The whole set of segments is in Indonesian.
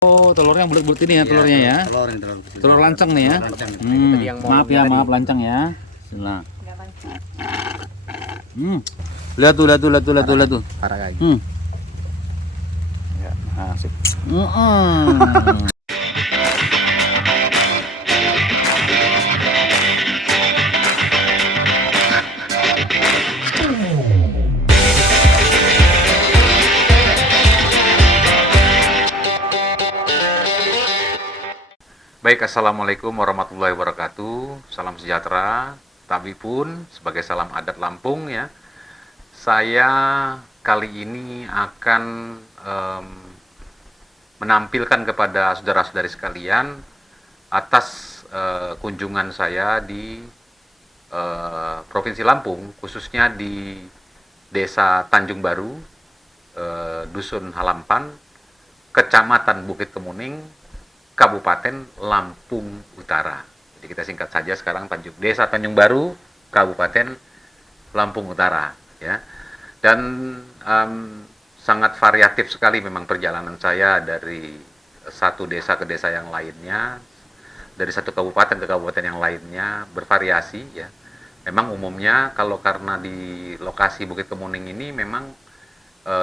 Oh, telurnya bulat-bulat ini ya, telurnya ya. Telur lancang nih ya. Maaf ya, maaf lancang ya. Bismillah. Lihat tuh. Parah lagi. Ya, asik. Baik, assalamualaikum warahmatullahi wabarakatuh. Salam sejahtera. Tapi pun sebagai salam adat Lampung ya. Saya kali ini akan menampilkan kepada saudara-saudari sekalian atas kunjungan saya di Provinsi Lampung, khususnya di Desa Tanjung Baru, Dusun Halampan, Kecamatan Bukit Kemuning, Kabupaten Lampung Utara. Jadi kita singkat saja sekarang Desa Tanjung Baru, Kabupaten Lampung Utara, ya. Dan sangat variatif sekali memang perjalanan saya dari satu desa ke desa yang lainnya, dari satu kabupaten ke kabupaten yang lainnya, bervariasi ya. Memang umumnya kalau karena di lokasi Bukit Kemuning ini memang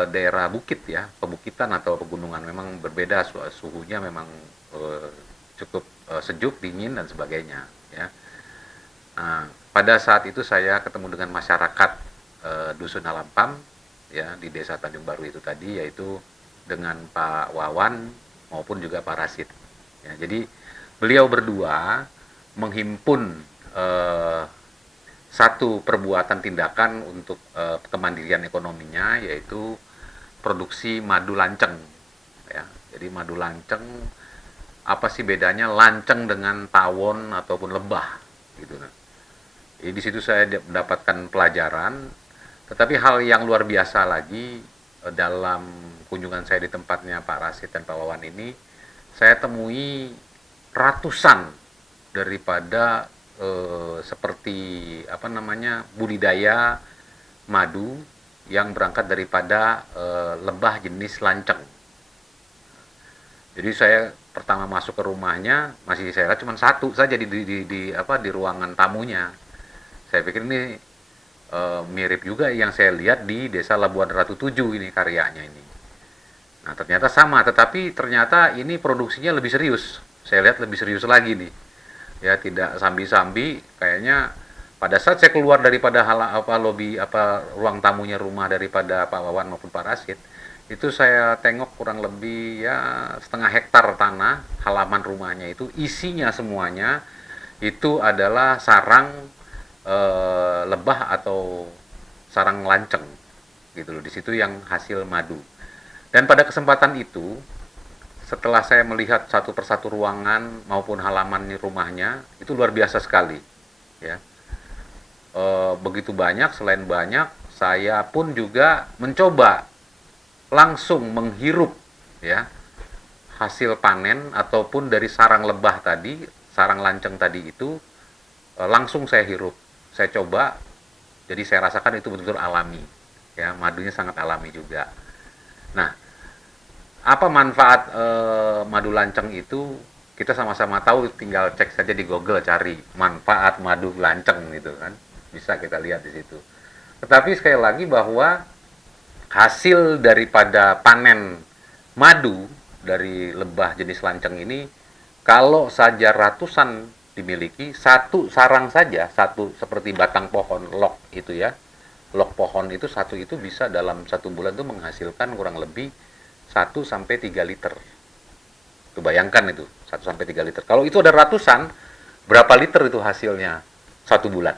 daerah bukit ya, pebukitan atau pegunungan, memang berbeda suhunya, memang cukup sejuk, dingin dan sebagainya ya. Nah, pada saat itu saya ketemu dengan masyarakat Dusun Halampam ya di Desa Tanjung Baru itu tadi, yaitu dengan Pak Wawan maupun juga Pak Rasid ya. Jadi beliau berdua menghimpun satu perbuatan tindakan untuk kemandirian ekonominya, yaitu produksi madu lanceng ya. Jadi madu lanceng, apa sih bedanya lanceng dengan tawon ataupun lebah gitu. Jadi di situ saya mendapatkan pelajaran. Tetapi hal yang luar biasa lagi dalam kunjungan saya di tempatnya Pak Rasid dan Pak Wawan ini, saya temui ratusan daripada seperti budidaya madu yang berangkat daripada lebah jenis lanceng. Jadi saya pertama masuk ke rumahnya, masih saya lihat cuma satu saja di ruangan tamunya. Saya pikir ini mirip juga yang saya lihat di Desa Labuan Ratu 7 ini karyanya ini. Nah, ternyata sama, tetapi ternyata ini produksinya lebih serius. Saya lihat lebih serius lagi nih. Ya, tidak sambi-sambi. Kayaknya pada saat saya keluar daripada ruang tamunya rumah daripada Pak Wawan maupun Pak Rasid, itu saya tengok kurang lebih ya setengah hektar tanah halaman rumahnya itu isinya semuanya itu adalah sarang lebah atau sarang lanceng gitu loh. Di situ yang hasil madu. Dan pada kesempatan itu, setelah saya melihat satu persatu ruangan maupun halaman rumahnya, itu luar biasa sekali ya. Begitu banyak, selain banyak, saya pun juga mencoba langsung menghirup ya hasil panen ataupun dari sarang lebah tadi, sarang lanceng tadi itu, langsung saya hirup, saya coba. Jadi saya rasakan itu betul-betul alami ya, madunya sangat alami juga. Nah, apa manfaat madu lanceng itu? Kita sama-sama tahu, tinggal cek saja di Google, cari manfaat madu lanceng gitu kan, bisa kita lihat di situ. Tetapi sekali lagi bahwa hasil daripada panen madu dari lebah jenis lanceng ini, kalau saja ratusan dimiliki, satu sarang saja, satu seperti batang pohon log itu ya, log pohon itu satu itu bisa dalam satu bulan itu menghasilkan kurang lebih 1-3 liter. Itu bayangkan itu 1-3 liter. Kalau itu ada ratusan, berapa liter itu hasilnya satu bulan?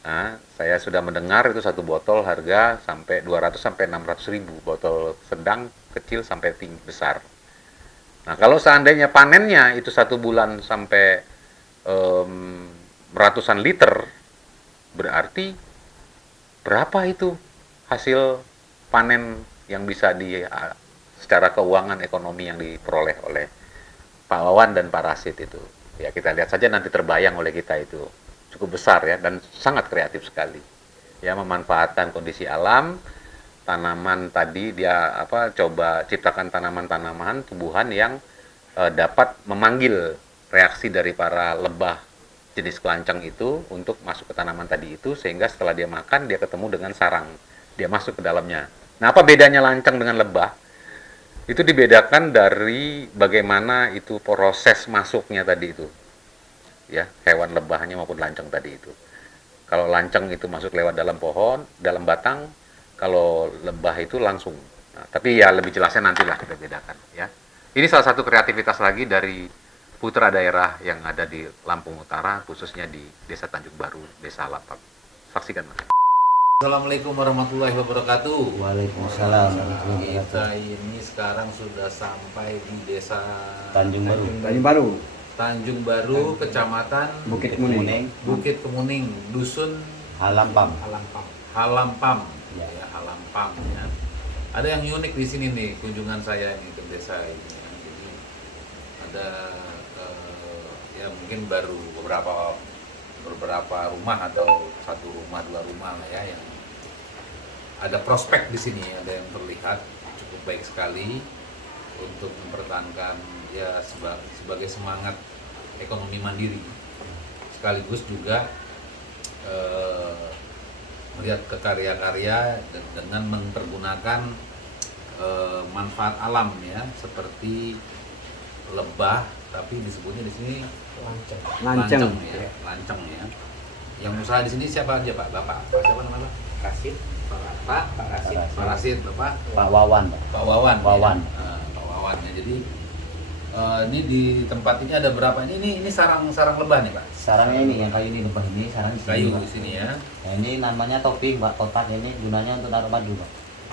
Nah, saya sudah mendengar itu satu botol harga sampai 200-600 ribu, botol sedang, kecil sampai tinggi besar. Nah, kalau seandainya panennya itu satu bulan sampai ratusan liter, berarti berapa itu hasil panen yang bisa secara keuangan ekonomi yang diperoleh oleh Pak Wawan dan Pak Rasid itu. Ya, kita lihat saja nanti terbayang oleh kita itu. Cukup besar ya, dan sangat kreatif sekali ya, memanfaatkan kondisi alam tanaman tadi dia coba ciptakan tanaman-tanaman tumbuhan yang dapat memanggil reaksi dari para lebah jenis kelanceng itu untuk masuk ke tanaman tadi itu, sehingga setelah dia makan dia ketemu dengan sarang, dia masuk ke dalamnya. Nah, apa bedanya lanceng dengan lebah? Itu dibedakan dari bagaimana itu proses masuknya tadi itu, ya, hewan lebahnya maupun lanceng tadi itu. Kalau lanceng itu masuk lewat dalam pohon, dalam batang, kalau lebah itu langsung. Nah, tapi ya lebih jelasnya nantilah kita bedakan, ya. Ini salah satu kreativitas lagi dari putra daerah yang ada di Lampung Utara, khususnya di Desa Tanjung Baru, Desa Lapak. Saksikan, Mas. Assalamualaikum warahmatullahi wabarakatuh. Waalaikumsalam. Kita ini sekarang sudah sampai di Desa Tanjung Baru. Tanjung Baru, Tanjung Baru, Kecamatan Bukit Kemuning, Bukit Kemuning, Dusun Halampam. Halampam. Ya. Ya, Halampam ya. Ada yang unik di sini nih kunjungan saya ini ke desa ini. Ya. Jadi ada ya mungkin baru beberapa rumah atau satu rumah, dua rumah lah ya, yang ada prospek di sini, ada yang terlihat cukup baik sekali untuk mempertahankan ya sebagai semangat ekonomi mandiri, sekaligus juga melihat ke karya-karya dengan mempergunakan manfaat alam ya, seperti lebah, tapi disebutnya di sini Lanceng. ya, lanceng ya. Yang usaha di sini siapa aja Pak? Bapak siapa namanya? Rasid, Pak Rasid. Pak Rasid, Bapak Pak Wawan. Pak Wawan. Wawan. Ya. Pak Wawan ya. Jadi ini di tempat ini ada berapa? Ini sarang lebah nih Pak. Sarangnya ini yang kayu ini lebah ini sarang di sini. Kayu Pak. di sini ya. Nah, ini namanya topping, Pak. Kotak ini gunanya untuk naruh madu, Pak.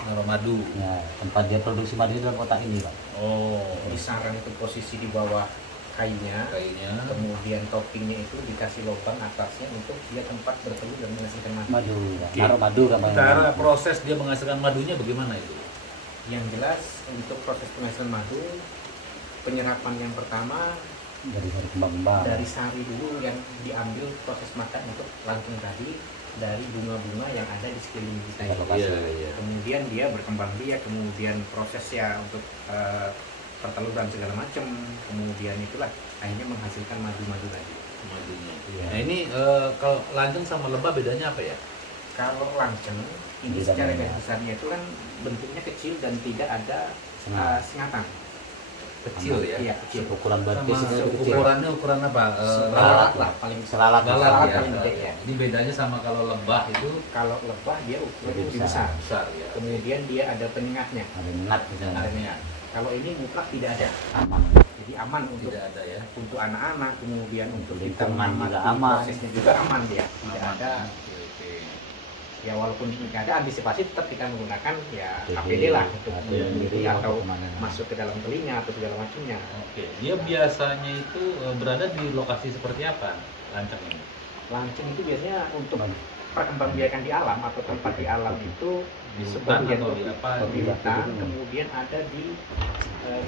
Naruh madu. Ya, tempat dia produksi madu itu dalam kotak ini, Pak. Oh, Jadi sarang itu posisi di bawah kayunya, kayunya. kemudian toppingnya itu dikasih lubang atasnya untuk dia tempat bertelur dan menghasilkan madu. Madu, Pak. Oke. Naruh madu kan, Pak. Cara proses dia menghasilkan madunya bagaimana itu? Yang jelas untuk proses penghasilan madu, penyerapan yang pertama Dari kembang-kembang. dari sari dulu yang diambil proses makan untuk lanceng tadi dari bunga-bunga yang ada di sekeliling kita. Iya, Pak. Iya. Kemudian dia berkembang biak, kemudian prosesnya untuk perteluran segala macam, kemudian itulah akhirnya menghasilkan madu-madu tadi. Madunya. Iya. Nah ini kalau lanceng sama lebah bedanya apa ya? Kalau lanceng ini Beda secara namanya. garis besarnya itu kan bentuknya kecil dan tidak ada Sengat. sengatan. Kecil ya. Iya, kecil. Ukuran Sama betis itu kecil. ukurannya ukuran apa? Lalat lah paling Selalat. Lalat Lalat ya. paling gede ya. Ini bedanya sama kalau lebah itu Kalau lebah dia ukurannya Lebih lebih besar. besar ya. Kemudian dia ada penyengatnya. Ada ngat misalnya. Ada penyengat. Kalau ini mutlak tidak ada. Aman. Jadi aman untuk Tidak ada ya. anak-anak, kemudian untuk kita Lingkungan juga mengamati aman. prosesnya juga aman dia. Tidak Aman. ada. Oke. Ya walaupun tidak ada antisipasi, tetap kita menggunakan ya APD, APD lah untuk APD, melindungi diri atau kemana. masuk ke dalam telinga atau segala macamnya. Oke. Dia biasanya itu berada di lokasi seperti apa lanceng ini? Lanceng itu biasanya untuk Bagus. perkembangbiakan di alam atau tempat di alam itu Di hutan sebagian atau di apa? di hutan, kemudian ada di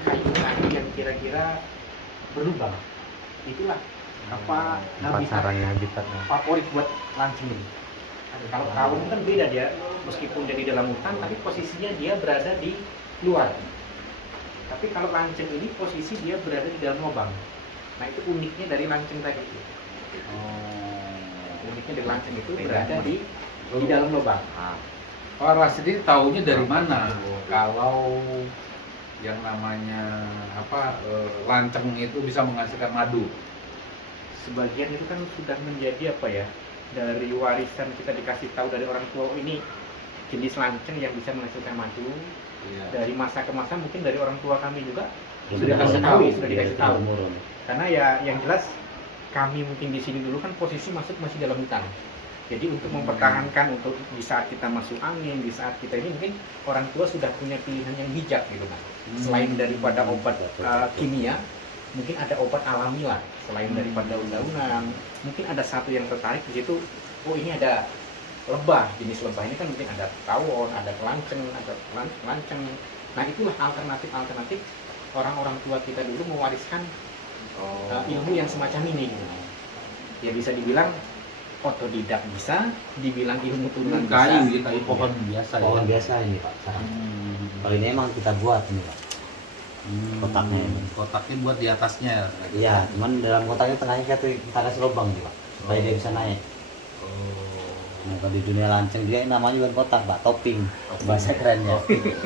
kayu-kayu yang kira-kira berlubang. Itulah apa sarangnya habitatnya. favorit buat lanceng ini. Kalau kawung kan beda dia, meskipun dia di dalam hutan, tapi posisinya dia berada di luar. Tapi kalau lanceng ini posisi dia berada di dalam lubang. Nah itu uniknya dari lanceng tadi. Uniknya dari lanceng itu berada di dalam lubang. Pak Rasid ini tahunya dari mana? Kalau yang namanya lanceng itu bisa menghasilkan madu. Sebagian itu kan sudah menjadi apa ya, dari warisan kita dikasih tahu dari orang tua, ini jenis lanceng yang bisa menghasilkan madu. Iya. Dari masa ke masa mungkin dari orang tua kami juga Belum sudah tahu. dikasih tahu, Iya, sudah dikasih itu tahu. turun-temurun. Karena ya yang jelas kami mungkin di sini dulu kan posisi masih dalam hutan. Jadi untuk mempertahankan, untuk di saat kita masuk angin, di saat kita ini mungkin orang tua sudah punya pilihan yang bijak gitu kan. Selain daripada obat kimia, mungkin ada obat alami lah. Selain daripada daun-daunan, mungkin ada satu yang tertarik di situ. Oh ini ada lebah, jenis lebah ini kan mungkin ada tawon, ada lanceng, ada lanceng. Nah itulah alternatif orang-orang tua kita dulu mewariskan ilmu yang semacam ini gitu. Ya bisa dibilang otodidak bisa, dibilang ilmu turunan Kayu bisa. ya, kayu pohon biasa Pohon ya. biasa ini Pak sarang. Kalau ini emang kita buat ini Pak. Kotaknya ini. Kotaknya buat di atasnya. Iya, cuman dalam kotaknya tengahnya kita kasih lubang nih Pak, supaya dia bisa naik. Nah, kalau di dunia lanceng dia namanya bukan kotak Pak, topping. Bahasa kerennya.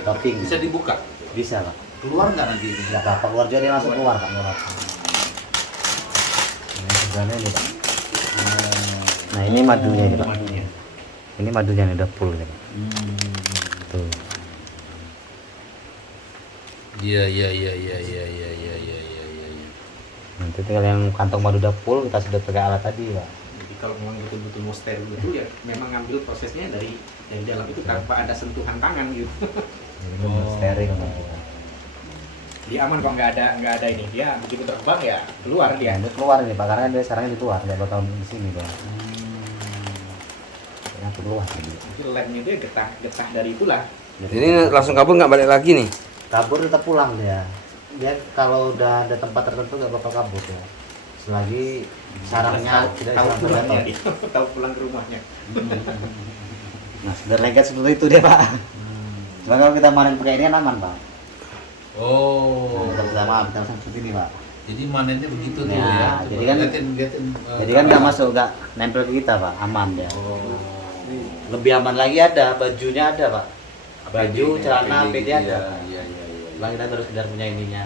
Topping. Bisa dibuka. Bisa Pak. Keluar nggak nanti? Enggak apa-apa, keluar juga dia langsung keluar Pak, enggak apa-apa. Ini sebenarnya ini Pak. Nah, ini madunya ini Pak. Madunya. Ini madunya nih udah full nih Pak. Tuh. Iya iya iya iya iya iya iya iya iya. Nanti tinggal yang kantong madu udah full, kita sudah pakai alat tadi Pak. Jadi kalau memang betul-betul mau steril gitu ya, memang ngambil prosesnya dari dalam itu tanpa ada sentuhan tangan gitu. Ini steril nanti. Dia aman kok nggak ada ini, dia begitu terbang ya keluar dia. Dia keluar ini Pak, karena dia sarangnya di luar, nggak bakal di sini Pak. Yang keluar ini. Jadi lemnya dia getah dari itulah. Ini langsung kabur nggak balik lagi nih? Kabur tetap pulang dia. Dia kalau udah ada tempat tertentu nggak bakal kabur ya. Selagi sarangnya tidak tahu sampai pulangnya jatuh. dia, tahu pulang ke rumahnya. Nah, sudah lengket seperti itu dia Pak. Cuma kalau kita manen pakai ini kan aman Pak. Oh. Nah, kita bisa seperti ini Pak. Jadi manennya begitu tuh Ya, ya. jadi kan- Jadi kan nggak masuk, nggak nempel ke kita Pak, aman dia. Oh. Lebih aman lagi ada, bajunya ada Pak. Baju, PD-nya, celana, PD PD gitu ada. ya. Pak. Iya iya iya. Cuma kita terus sekedar punya ininya.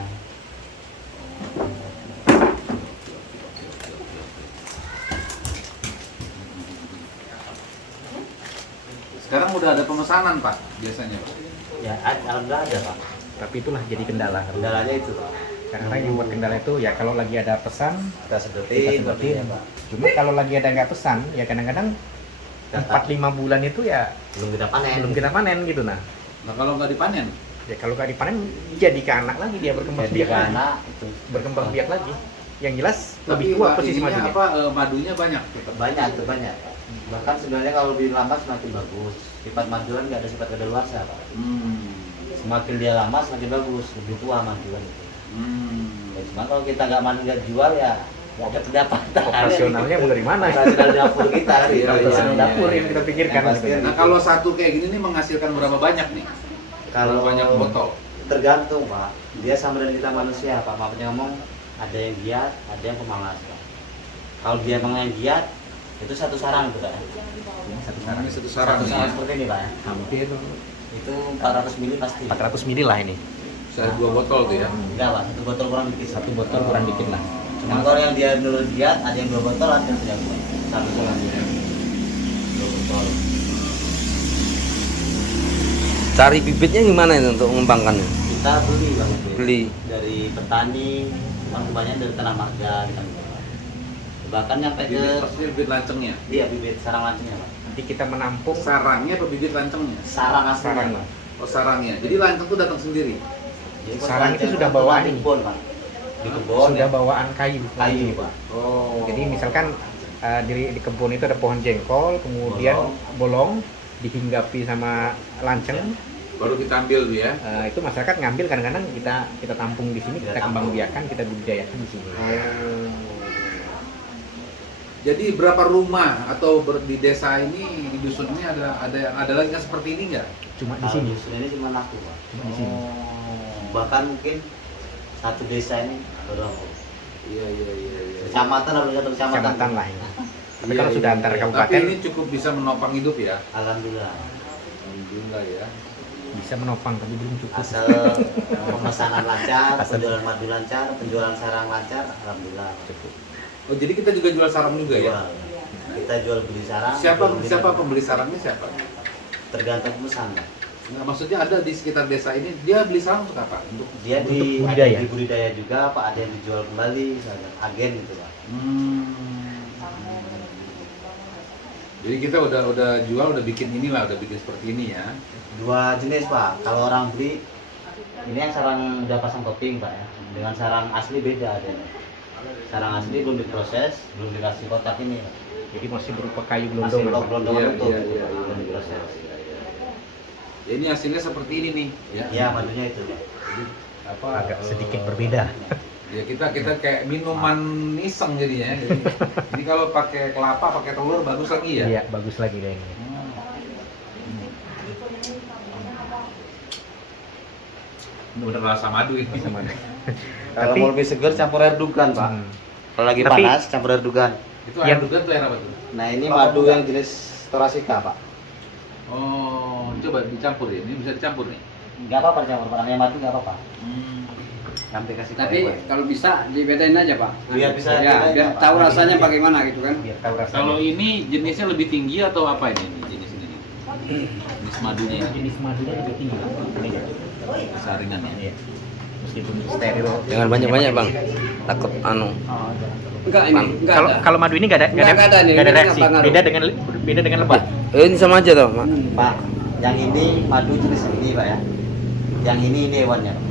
Sekarang udah ada pemesanan Pak biasanya Pak. Ya, alhamdulillah ada Pak. Tapi itulah jadi kendala. Kendalanya itu Pak. Karena yang buat kendala itu ya kalau lagi ada pesan, Kita sedotin, kita sedotin. bajunya, Pak. Cuma kalau lagi ada nggak pesan, ya kadang-kadang 4-5 bulan itu ya Belum kita panen. belum kita panen gitu. Nah, Nah kalau nggak dipanen, ya kalau nggak dipanen jadi ke anak lagi, dia berkembang Jadi biak lagi. anak itu Berkembang biak lagi. Yang jelas tapi lebih tua posisi ininya madunya. apa madunya banyak. banyak tuh banyak. Bahkan sebenarnya kalau dilambat semakin bagus. Sifat maduan nggak ada sifat kadaluarsa Pak. Semakin dia lama semakin bagus, lebih tua maduan itu. Ya, cuma kalau kita nggak mandi nggak jual ya nggak ada pendapatan. Operasionalnya mau dari mana? Operasional dapur kita kan. Iya, Operasional iya, dapur iya, yang kita pikirkan. Yang pasti. Nah kalau satu kayak gini nih menghasilkan berapa banyak nih? Kalau banyak botol. tergantung Pak. Dia sama dengan kita manusia Pak. Maksudnya ngomong ada yang giat, ada yang pemalas Pak. Kalau dia emang yang giat itu satu sarang itu Pak. Satu sarang. Ini satu sarang Satu sarang ya. seperti ini Pak. Hampir Itu 400 mili pasti. 400 mili lah ini. Saya 2 botol tuh ya. Enggak Pak, satu botol kurang dikit. Satu botol kurang dikit lah. Cuma kalau yang dia dulu giat, ada yang 2 botol, ada yang 3 botol. Satu sarang dia. 2 botol. Cari bibitnya gimana itu untuk mengembangkannya? Kita beli Bang. Beli. Dari petani, cuma kebanyakan dari tanah marga kan. Bahkan nyampe ke Bibit maksudnya bibit lancengnya. dia bibit sarang lancengnya Pak. Nanti kita menampung Sarangnya apa bibit lancengnya? Sarang aslinya sarang. Pak. Oh sarangnya. Jadi lanceng tuh datang sendiri. Jadi kalau Sarang itu lanceng sudah kan bawaan di ini. kebun Pak. Di kebun sudah ya. bawaan kayu. Kayu Pak. Oh. Jadi misalkan di kebun itu ada pohon jengkol, kemudian bolong dihinggapi sama lanceng. Baru kita ambil tuh ya. Itu masyarakat ngambil kadang-kadang kita tampung di sini, Kita kita kembang tampung. biakan, kita budidayakan di sini. Jadi berapa rumah atau di desa ini di dusun ini ada lagi yang seperti ini nggak? Cuma di Kalau sini. dusun ini cuma aku Pak. Cuma di sini. Bahkan mungkin satu desa ini baru aku. Iya iya iya. Kecamatan atau satu kecamatan. Kecamatan lah ini. Tapi Iya, kalau iya, sudah iya. antar Tapi kabupaten ini cukup bisa menopang hidup ya. Alhamdulillah. Alhamdulillah ya. bisa menopang tapi belum cukup. Asal pemesanan lancar, penjualan madu lancar, penjualan sarang lancar, alhamdulillah cukup. Oh jadi kita juga jual sarang juga ya? Jual. Kita jual beli sarang. Siapa jual beli siapa sarang. pembeli sarangnya siapa? Tergantung pemesan. Pak. Nah, maksudnya ada di sekitar desa ini dia beli sarang untuk apa? Untuk Dia Untuk di budidaya. di budidaya juga, Pak, ada yang dijual kembali, misalnya agen gitu, Pak. Jadi kita udah jual, udah bikin inilah, udah bikin seperti ini ya. Dua jenis, Pak. Kalau orang beli ini yang sarang udah pasang topping, Pak ya. Dengan sarang asli beda ada. Sarang asli belum diproses, belum dikasih kotak ini. Pak. Jadi masih berupa kayu Masih gelondong. blok gelondongan Iya, itu iya, iya, iya. belum diproses. Ya, ini hasilnya seperti ini nih, ya. Iya, madunya itu, Pak. Jadi, apa Agak sedikit berbeda. Ya kita kayak minuman iseng jadinya. Jadi kalau pakai kelapa, pakai telur bagus lagi ya. Iya, bagus lagi kayaknya. Bener rasa madu ini. Kalau Tapi- mau lebih segar campur air dugan, Pak. Kalau lagi Tapi- panas campur air dugan. Itu air dugan tuh air apa tuh? Nah, ini madu yang jenis Torasika, Pak. Oh, coba dicampur ya. Ini bisa dicampur nih. Enggak apa-apa campur, Pak. Namanya madu enggak apa-apa. Nanti kasih Tapi tahu, Pak. kalau bisa dibedain aja Pak. Biar bisa Ya, bedain, biar Pak. tahu rasanya bagaimana gitu kan. Biar tahu rasanya. Kalau ini jenisnya lebih tinggi atau apa ini jenis ini? Jenis madunya ini jenis madunya lebih tinggi. Ini. saringan ya. Iya. Meskipun steril. Jangan banyak-banyak bang, takut anu. Enggak ini, enggak Kalau ada. kalau madu ini nggak ada Nggak ada nih, nggak ada ini reaksi. nggak pengaruh. Beda dengan lebah. Ini sama aja toh, Mak. Pak, yang ini madu jenis ini, Pak ya. Yang ini hewannya, Pak.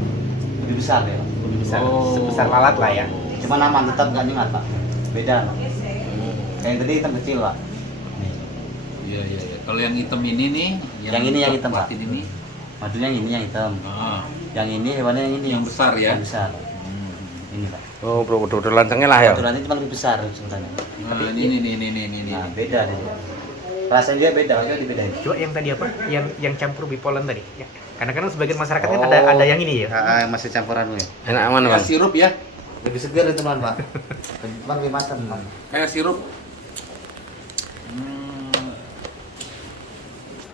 Lebih besar ya, Pak. Lebih besar, Oh. sebesar lalat lah ya. Cuma aman, tetap nggak nyengat, Pak. Beda, Pak. Yang tadi hitam kecil, Pak. Nih. Iya iya iya. Kalau yang hitam ini nih, Yang ini yang hitam, Pak. platin ini. Madunya yang ini yang hitam. Ah, Yang ini hewannya yang ini yang besar ya. Yang besar. Hmm. Ini, Pak. Oh, bro, lancangnya lah ya. Aturannya cuma lebih besar sebenarnya. Nah, ini. Nah, beda deh. Rasanya dia beda, makanya dibedain. Coba yang tadi apa? Yang campur bipolen tadi. Ya. Karena kan sebagian masyarakat kan Oh. ada yang ini ya. Yang masih campuran ya. Enak mana Kayak bang? sirup ya. Lebih segar ya teman, Pak. Teman lebih matang, Pak. Kayak sirup.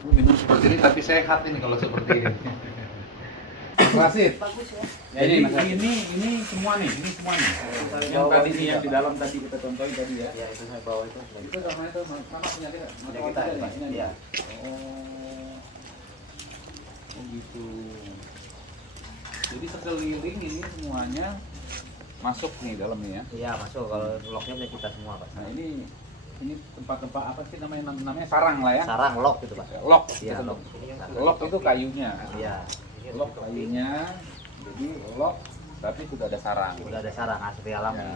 Minum seperti ini tapi sehat ini kalau seperti ini. Rasid. Jadi ini semua nih, ini semua nih. Yang tadi nih yang di dalam tadi kita contohin tadi ya. Ya, itu saya bawa itu. Itu sama penyakit Ya, kita ya. Pak. Ya. Oh gitu. Jadi sekeliling ini semuanya masuk nih dalamnya ya. Iya, masuk kalau locknya punya kita semua, Pak. Nah ini tempat-tempat apa sih namanya sarang lah ya. Sarang lock gitu, Pak. Lock. Iya, gitu. lock. Lock itu kayunya. Iya. Lock kayunya. Jadi lock tapi sudah ada sarang. Udah ada sarang asli alami. Ya,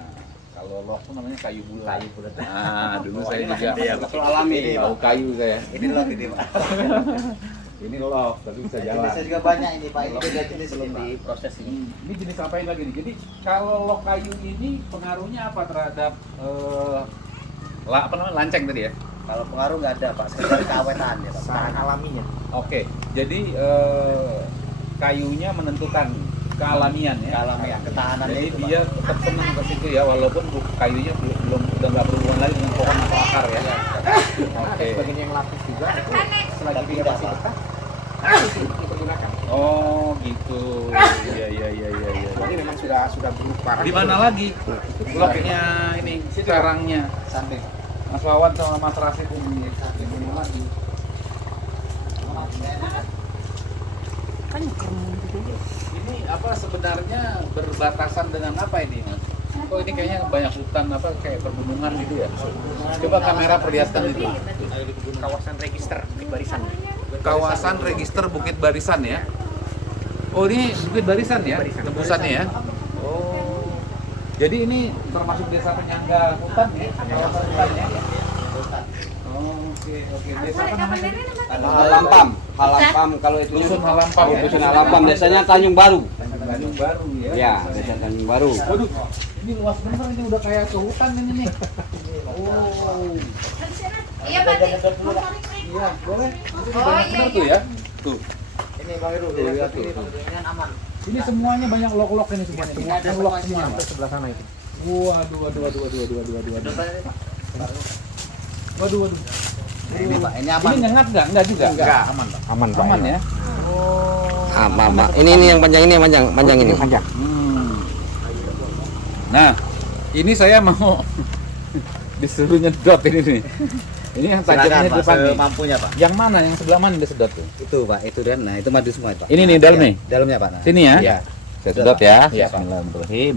kalau lock itu namanya kayu bulat. Kayu bulat. Nah, dulu saya juga Iya, Betul alami. tahu kayu saya. Ini lock ini, Pak. Ini lock tapi bisa jalan. Jenisnya juga banyak ini, Pak. Ini beda jenis ini proses ini. Ini jenis apa lagi nih? Jadi kalau lock kayu ini pengaruhnya apa terhadap lanceng tadi ya? Kalau pengaruh nggak ada, Pak. Sekedar keawetan ya, Pak. Sarang alaminya. Oke, jadi kayunya menentukan kealamian ya. Kealamian, ketahanannya Jadi itu, dia tetap tenang ke situ ya, walaupun kayunya belum udah nggak berhubungan lagi dengan pohon atau akar ya. Ada sebagian yang lapis juga itu selagi Tapi dia tidak, masih Pak. betah dipergunakan. Oh gitu. Iya. Jadi memang sudah berupa. Di mana lagi? Bloknya ini, sarangnya. Samping. Mas Wawan sama Mas Rasid ini lagi. Ini apa sebenarnya berbatasan dengan apa ini, Mas? Kok ini kayaknya banyak hutan apa kayak pegunungan gitu ya? Coba kamera perlihatkan itu. Kawasan register di barisan. Kawasan register Bukit Barisan ya. Oh ini Bukit Barisan ya, tembusannya ya. Oh. Jadi ini termasuk desa penyangga hutan ya, kawasan hutannya. Oh, oke. Desa apa namanya? Halampam, Halampam kalau itu Dusun Halampam ya? Dusun Halampam, desanya Tanjung Baru. Tanjung Baru ya. Ya, desa Tanjung Baru. Waduh, ini luas bener ini udah kayak ke hutan ini nih. Oh. Iya, Pak. Iya, boleh. Ini Oh, banyak iya, bener iya. tuh ya. Tuh. Ini Bang Heru, Tuh, lihat tuh. ini aman. Ini semuanya banyak lok-lok ini semuanya. Semua ada lok semua. Sampai sebelah sana itu. Waduh. Waduh. Ini, Pak, ini aman. Ini nyengat nggak? Nggak juga. Enggak. Aman, Pak. Aman, Pak. Aman ya. Oh. Apa? Ini yang panjang ini, panjang ini. Panjang. Nah, ini saya mau disuruh nyedot ini nih. Ini yang tajamnya di depan nih. Mampunya, Pak. Yang mana? Yang sebelah mana yang disedot tuh? Itu, Pak. Itu kan. Nah, itu madu semua, Pak. Ini nih, dalam Iya, nih? Dalamnya, Pak. Nah. Sini ya. Iya. Saya sedot ya. Iya, Pak. Bismillahirrahmanirrahim.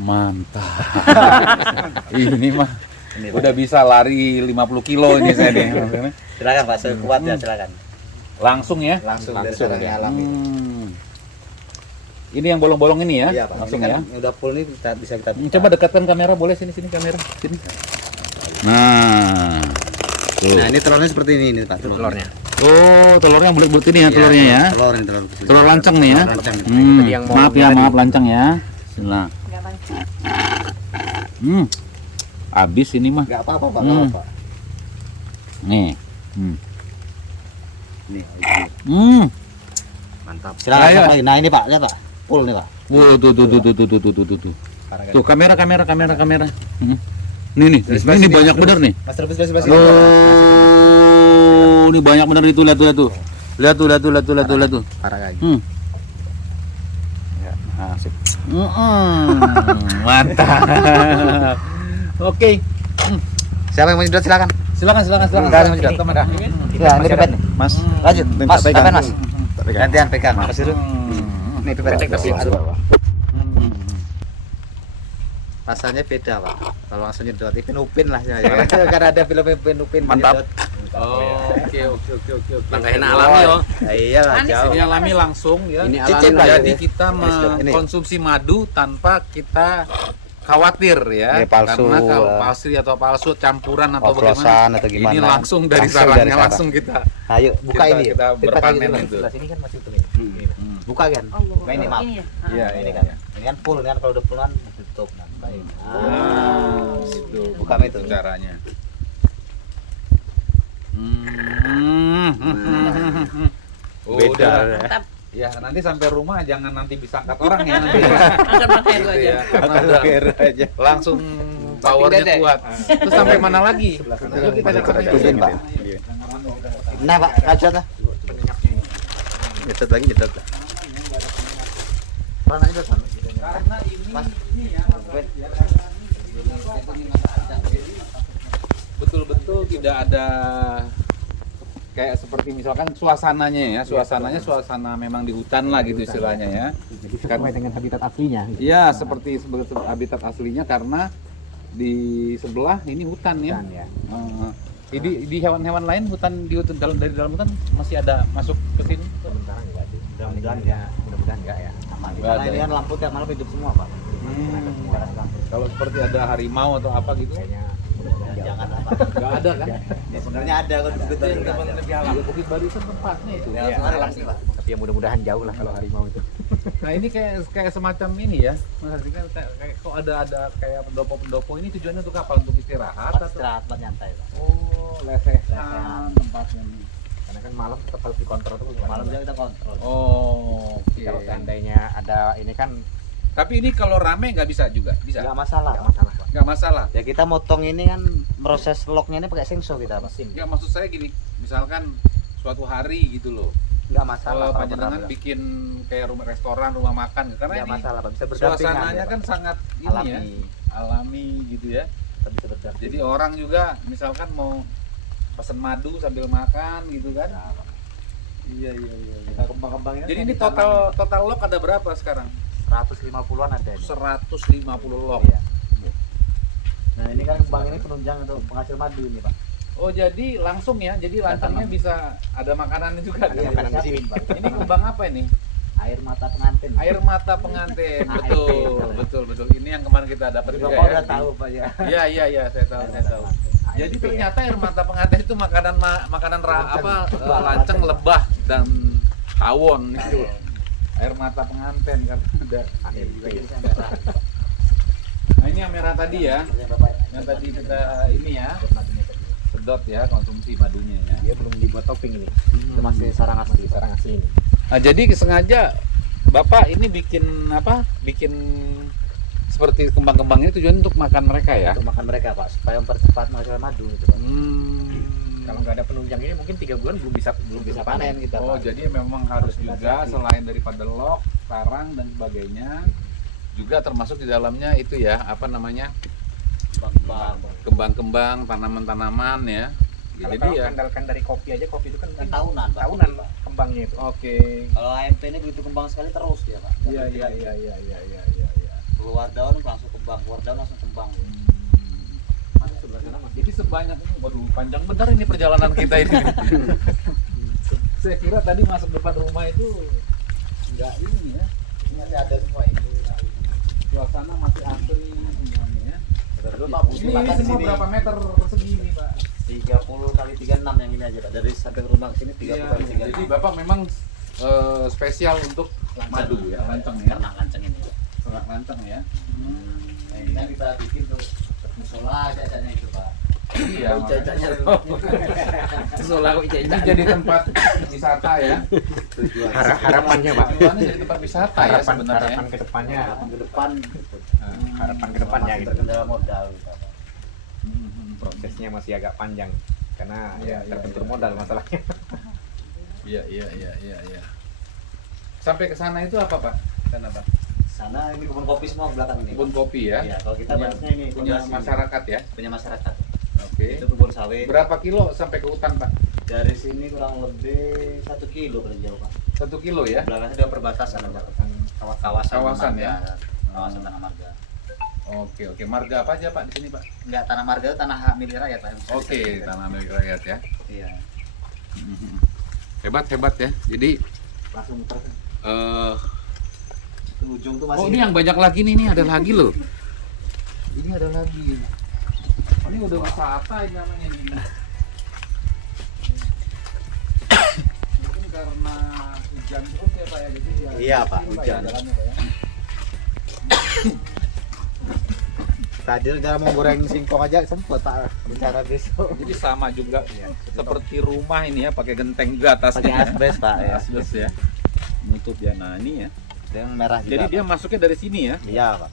Mantap. Ini mah Ini, Pak. udah bisa lari 50 kilo ini saya nih. Silakan, Pak. Sekuat ya, silakan. Langsung ya? Langsung dari Langsung sarangnya ya. alami. Ini yang bolong-bolong ini ya? Iya, Pak. Langsung Ini ya. kan udah full nih bisa kita Coba dekatkan kamera boleh sini kamera. Sini. Nah. Tuh. Nah, ini telurnya seperti ini Pak. Telurnya. Oh, telurnya yang bulat-bulat ini ya telurnya ya. Telur ini telur. Telur lancang nih ya. Lancang. yang mau Maaf ya, tadi. maaf lancang ya. Bismillah. Nggak lancar. Habis ini mah. Enggak apa-apa, Pak. Hmm. Enggak apa-apa. Nih. Nih. Mantap. Silakan Ayo. Pak. Nah, ini Pak, lihat Pak. Full nih Pak. Tuh. Tuh kamera. Nih, ini banyak bener nih. Mas Rebus basi. Oh, ini banyak bener itu, lihat tuh. Lihat tuh. Parah lagi. Nah, sip. Mantap. Oke. Siapa yang mau nyedot silakan. Silakan. Entar yang nyedot. Ya, ini pipet nih. Mas. Lanjut. Mas, pegang Mas. Gantian pegang. Mas Iru. Ini pipet. Rasanya beda Pak. Kalau langsung nyedot, Ipin Upin lah. Karena ada film Ipin Upin. Mantap. Oke. Langkah enak alami yo. Iya lah, Manis jauh. Ini alami langsung ya. Ini Cicip alami. lah. Jadi kita Ini. mengkonsumsi madu tanpa kita khawatir ya. Ini palsu, Karena kalau palsu campuran atau Oplosan bagaimana. atau gimana. Ini langsung dari Langsung sarangnya dari sarang. langsung kita. Ayo buka Kita- ini. kita Pipet berpanen lagi dulu. itu. Sebelah sini kan masih utuh ini. Buka kan? Oh, iya. Nah, ini maaf. Ini ya. Iya, Ini kan. Ini kan full, ini kan kalau udah full kan ditutup. Nah, baik. Itu Buka itu. caranya. Beda. Udah. Mantap. Ya, nanti sampai rumah jangan nanti bisa angkat orang ya nanti. Angkat pakai itu Gitu aja. ya. Karena udah aja. langsung powernya kuat. Terus sampai mana lagi? Yuk kita lihat Ikutin, Pak. Nah, Pak, lanjut lah. Nyedot lagi, nyedot lah. Mana itu, Pak? Karena ini ya betul-betul tidak ada kayak seperti misalkan suasananya ya, suasana memang di hutan lah gitu istilahnya ya. Jadi sesuai dengan habitat aslinya. Iya, seperti habitat aslinya karena di sebelah ini hutan ya. Hutan, ya. Di hewan-hewan lain dari dalam hutan masih ada masuk ke sini. Sementara enggak sih. Mudah-mudahan enggak ya. Aman. Nggak Karena ada ini ya. kan lampu tiap malam hidup semua, Pak. Kalau seperti ada harimau atau apa gitu, Kayaknya Jangan apa. nggak ada kan? Ya, sebenarnya ada kalau di Bukit Barisan. Iya, Bukit Barisan tempatnya itu. Ya, Iya, sebenarnya pasti, Pak. tapi ya mudah-mudahan jauh lah kalau harimau itu. Nah ini kayak semacam ini ya, Mas Ardi, kan kayak kok ada kayak pendopo-pendopo ini tujuannya untuk apa? Untuk istirahat Tempat atau? istirahat, tempat nyantai, Pak. Oh, lesehan tempatnya nih. Karena kan malam tetap harus dikontrol terus. Malam juga kita kontrol. Oh, oke. Kalau seandainya ada ini kan Tapi ini kalau rame nggak bisa juga, bisa? Enggak masalah. nggak masalah. Nggak masalah. Ya kita motong ini kan proses locknya ini pakai sengso kita, Pak. Nggak, maksud saya gini, misalkan suatu hari gitu loh, Enggak masalah. kalau Pak, panjenengan benar-benar. bikin kayak rumah restoran, rumah makan, karena Enggak ini masalah, Pak. Bisa berdampingan. suasananya ya, Pak. kan sangat ini alami. ya, alami gitu ya. Kita bisa berdampingan. Jadi orang juga misalkan mau pesen madu sambil makan gitu kan. Iya. Kita kembang-kembangin. Jadi ini total log ada berapa sekarang? 150-an ada ini. 150 log. Iya. Nah, ini kan kembang ini penunjang untuk penghasil madu ini, Pak. Oh, jadi langsung ya. Jadi lancangnya bisa ada makanannya juga. Ada Iya. makanan di sini, Pak. Ini kembang apa ini? Air mata pengantin. Air mata pengantin. Betul. Ini yang kemarin kita dapat Jadi juga Bapak ya. udah tahu, Pak ya. Iya, saya tahu. Jadi ternyata air mata pengantin itu makanan lancang, lebah dan tawon itu. Air mata pengantin kan ada. Nah, ini yang merah tadi ya. Yang tadi kita ini ya. Sedot ya konsumsi madunya ya. Dia belum dibuat topping ini. Itu masih sarang asli ini. Nah, jadi sengaja Bapak ini bikin seperti kembang-kembang ini tujuan untuk makan mereka ya. Untuk makan mereka, Pak, supaya mempercepat menghasilkan madu itu, Pak. Kalau nggak ada penunjang ini mungkin 3 bulan belum bisa panen kita. Oh, Pak. jadi memang harus juga selain daripada log, sarang dan sebagainya, juga termasuk di dalamnya itu ya, apa namanya? Kembang-kembang, tanaman-tanaman ya. Kalau Jadi ya. andalkan dari kopi aja, kopi itu kan Tahunan, Pak. tahunan kembangnya itu. Oke. Kalau AMP ini begitu kembang sekali terus dia, Pak. Iya. Keluar daun langsung kembang, keluar daun langsung kembang. Jadi sebanyak ini, waduh, panjang benar ini perjalanan kita ini. Saya kira tadi masuk depan rumah itu enggak ini ya. Ini masih ada semua ini. Suasana masih asri semuanya ya. Ini semua berapa meter persegi ini, Pak? 30 kali 36 yang ini aja Pak. Dari sampai ke rumah ke sini 30 kali 36. Jadi Bapak memang spesial untuk madu ya, lanceng ya. Ternak lanceng ini. Ternak lanceng ya. Nah, ini kan kita bikin tuh musola cacatnya itu Pak. Iya, Cacatnya Musola kok ini jadi tempat wisata ya. harapannya Pak. Tujuannya jadi tempat wisata ya sebenarnya. Harapan ke depannya. ke depan Harapan ke depannya masih gitu. terkendala modal gitu, Pak. Prosesnya masih agak panjang karena Iya, ya terbentur modal masalahnya. Iya. Sampai ke sana itu apa Pak? Sana Pak? Sana ini kebun kopi semua belakang ini. Kebun kopi ya. Iya, kalau kita Punya- bahasnya ini punya masyarakat ya. punya masyarakat. Oke. Itu kebun sawit. Berapa kilo sampai ke hutan Pak? Dari sini kurang lebih 1 kilo paling jauh Pak. 1 kilo ya. Belakangnya ada perbatasan ada Kawasan marga, ya? kawasan tanah marga. Oke. Marga apa aja Pak di sini Pak? Enggak, tanah marga itu tanah hak milik rakyat Pak. Oke, tanah milik rakyat ya. Iya. Hebat ya. Jadi Langsung muter. Ke ujung tuh oh masih ini yang banyak lagi nih, ini ada lagi loh. Ini ada lagi. Oh, ini udah wisata ini namanya ini. Mungkin karena hujan terus ya Pak ya, jadi ya. Iya, Pak, kecil, hujan. jalannya, Pak, ya. Tadi udah mau goreng singkong aja sempet Pak rencana besok. Jadi sama juga seperti rumah ini ya, pakai genteng juga atasnya. pakai asbes Pak ya. Asbes ya. Nutup ya. Nah, ini ya. Yang merah juga. Jadi dia Pak. masuknya dari sini ya. Iya, Pak.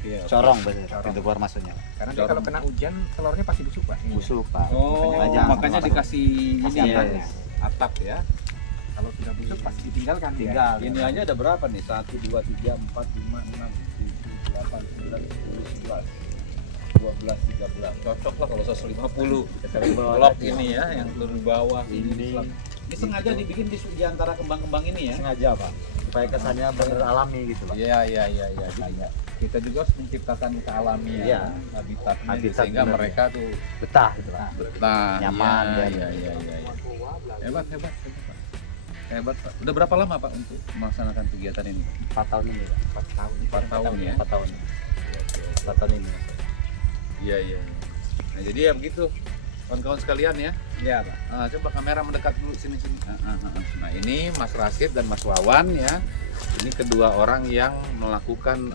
Iya. Corong biasanya pintu keluar masuknya. Karena dia kalau kena hujan telurnya pasti busuk Pak. Busuk, Pak. Oh, makanya dikasih Kasih ini ya, atapnya. atap ya. Kalau tidak busuk pasti ditinggalkan. Tinggal. Ini aja ada berapa nih? 1, 2, 3, 4, 5, 6, 7, 8, 9, 10, 11, 12, 13. Cocok lah kalau 150 blok ini ya, yang turun di bawah. Ini sengaja dibikin di antara kembang-kembang ini ya? Sengaja, Pak. Supaya kesannya benar alami gitu, Pak. Iya. Jadi kita juga harus menciptakan kealamian Iya. habitatnya Habitat sehingga bener, mereka tuh Betah gitu, Pak. betah, Nyaman, iya. Hebat Pak. Hebat Pak. Udah berapa lama Pak untuk melaksanakan kegiatan ini? 4 tahun ini, Pak. 4 tahun ya. 4 tahun. 4 tahun ini. Iya. Nah, jadi ya begitu kawan-kawan sekalian ya. Iya, Pak. Coba kamera mendekat dulu sini. Nah, ini Mas Rasid dan Mas Wawan ya. Ini kedua orang yang melakukan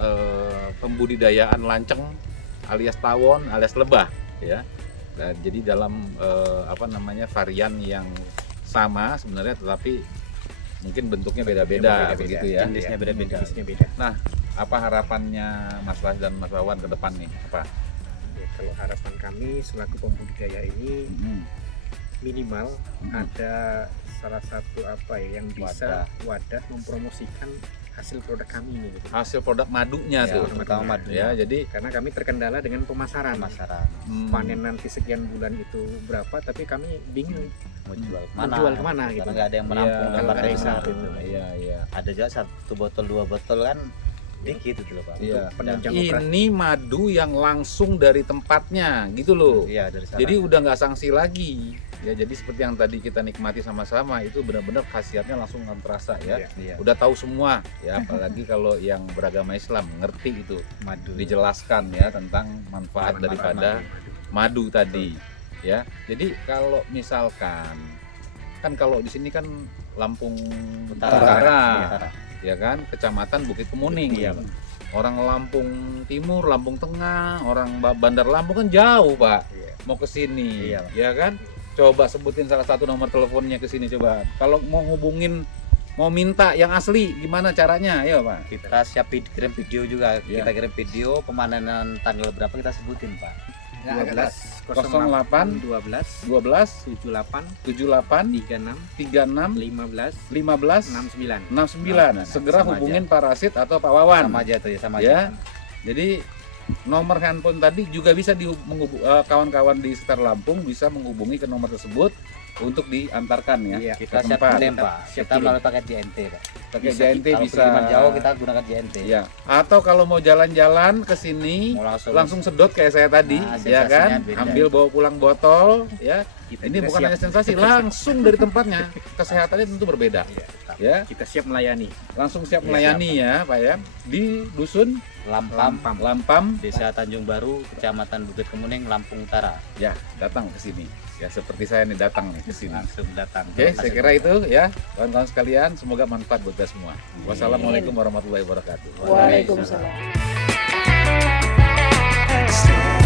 pembudidayaan lanceng alias tawon alias lebah ya. Dan jadi dalam varian yang sama sebenarnya, tetapi mungkin bentuknya beda-beda begitu ya. Jenisnya beda-beda. Nah, apa harapannya Mas Rasid dan Mas Wawan ke depan nih? Apa? Ya, kalau harapan kami selaku pembudidaya ini minimal ada salah satu yang bisa wadah mempromosikan hasil produk kami ini gitu. Hasil produk madunya Ya, tuh terutama madu. ya. Jadi Karena kami terkendala dengan pemasaran. Panen nanti sekian bulan itu berapa, tapi kami bingung Mau jual mau kemana? jual kemana gitu. Karena nggak ada yang menampung Iya, dan kalau menerima. ada Gitu. Iya. Ada juga 1 botol 2 botol kan dikit itu loh, Pak. Iya. Untuk penunjang operasi. Ini madu yang langsung dari tempatnya gitu loh. Iya, dari sana. Jadi udah nggak sanksi lagi. Ya, jadi seperti yang tadi kita nikmati sama-sama itu benar-benar khasiatnya langsung terasa ya. Iya. Udah tahu semua ya, apalagi kalau yang beragama Islam ngerti itu. Madu. Dijelaskan ya tentang manfaat daripada madu tadi ya. Jadi kalau misalkan kan kalau di sini kan Lampung Utara, Utara. ya kan, Kecamatan Bukit Kemuning. Iya, Pak. Orang Lampung Timur, Lampung Tengah, orang Bandar Lampung kan jauh, Pak. Iya. Mau ke sini, Iya, Pak. ya kan? Coba sebutin salah satu nomor teleponnya ke sini coba. Kalau mau hubungin, mau minta yang asli gimana caranya? Ayo, Pak. Kita siap kirim video juga. Iya. Kita kirim video pemanenan tanggal berapa kita sebutin, Pak. 12 08 12 12 78 78 36 36 15 15 69. 69. Segera sama hubungin Pak Rasid atau Pak Wawan. Sama aja tuh ya, sama Ya. aja. Jadi nomor handphone tadi juga bisa kawan-kawan di sekitar Lampung bisa menghubungi ke nomor tersebut untuk diantarkan ya. Iya, Kita ke siap tempat. kirim, Pak. Siap Kita kirim. melalui paket JNT, Pak. Pakai Bisa, JNT kalau bisa. pengiriman jauh kita gunakan JNT. Ya. Atau kalau mau jalan-jalan ke sini Mau langsung langsung sedot kayak saya tadi, Nah, ya kan? sensasinya beda. Ambil bawa pulang botol, ya. Ini kita bukan siap. hanya sensasi, langsung dari tempatnya. Kesehatannya tentu berbeda. Ya, Kita siap melayani. langsung siap melayani ya, Pak ya. Di dusun Lampam. Desa Tanjung Baru, Kecamatan Bukit Kemuning, Lampung Utara. Ya, datang ke sini. Ya, seperti saya nih datang nih ke sini. Langsung datang. Oke, saya kira itu ya, kawan-kawan sekalian, semoga manfaat buat kita semua. Wassalamualaikum warahmatullahi wabarakatuh. Waalaikumsalam. Stay